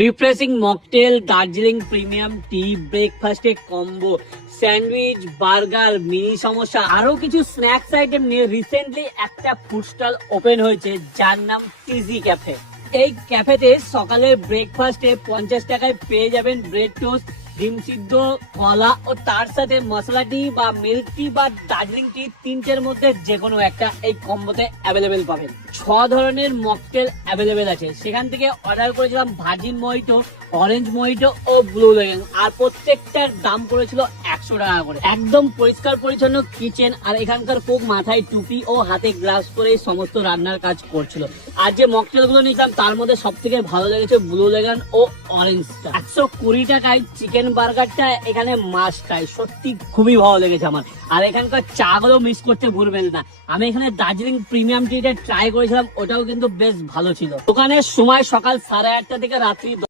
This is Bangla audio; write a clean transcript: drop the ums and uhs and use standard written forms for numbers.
রিফ্রেশিং মকটেল, দার্জিলিং প্রিমিয়াম টি, ব্রেকফাস্টে কম্বো, স্যান্ডউইচ, বার্গার, মিনি সমস্যা, আরো কিছু স্ন্যাক্স আইটেম নিয়ে রিসেন্টলি একটা ফুড স্টল ওপেন হয়েছে যার নাম টিজি ক্যাফে। এই ক্যাফেতে সকালের ব্রেকফাস্টে 50 টাকায় পেয়ে যাবেন ব্রেড টোস্ট, ডিম সিদ্ধ, কলা ও তার সাথে মশলা টি বা মিল্ক টি বা দার্জিলিং টি, তিনটের মধ্যে যে কোনো একটা এই কম্বোতে অ্যাভেলেবেল পাবেন। 6 ধরনের মকটেল অ্যাভেলেবেল আছে। সেখান থেকে অর্ডার করেছিলাম ভার্জিন মহিটো, অরেঞ্জ মহিটো ও ব্লু লেগেন, আর প্রত্যেকটার দাম পড়েছিল 100 টাকা করে। একদম পরিষ্কার পরিচ্ছন্ন কিচেন, আর এখানকার কুক মাথায় টুপি ও হাতে গ্লাভস পরে সমস্ত রান্নার কাজ করছিল। আর যে মকটেল গুলো নিয়েছিলাম তার মধ্যে সব থেকে ভালো লেগেছে ব্লু লেগন ও অরেঞ্জটা। 120 টাকায় চিকেন বার্গারটা এখানে মাস্টাই, সত্যি খুবই ভালো লেগেছে আমার। আর এখানকার চা গুলো মিস করতে ভুলবেন না। আমি এখানে দার্জিলিং প্রিমিয়াম টিটা ট্রাই করেছিলাম, ওটাও কিন্তু বেশ ভালো ছিল। দোকানের সময় সকাল 8:30 থেকে রাত্রি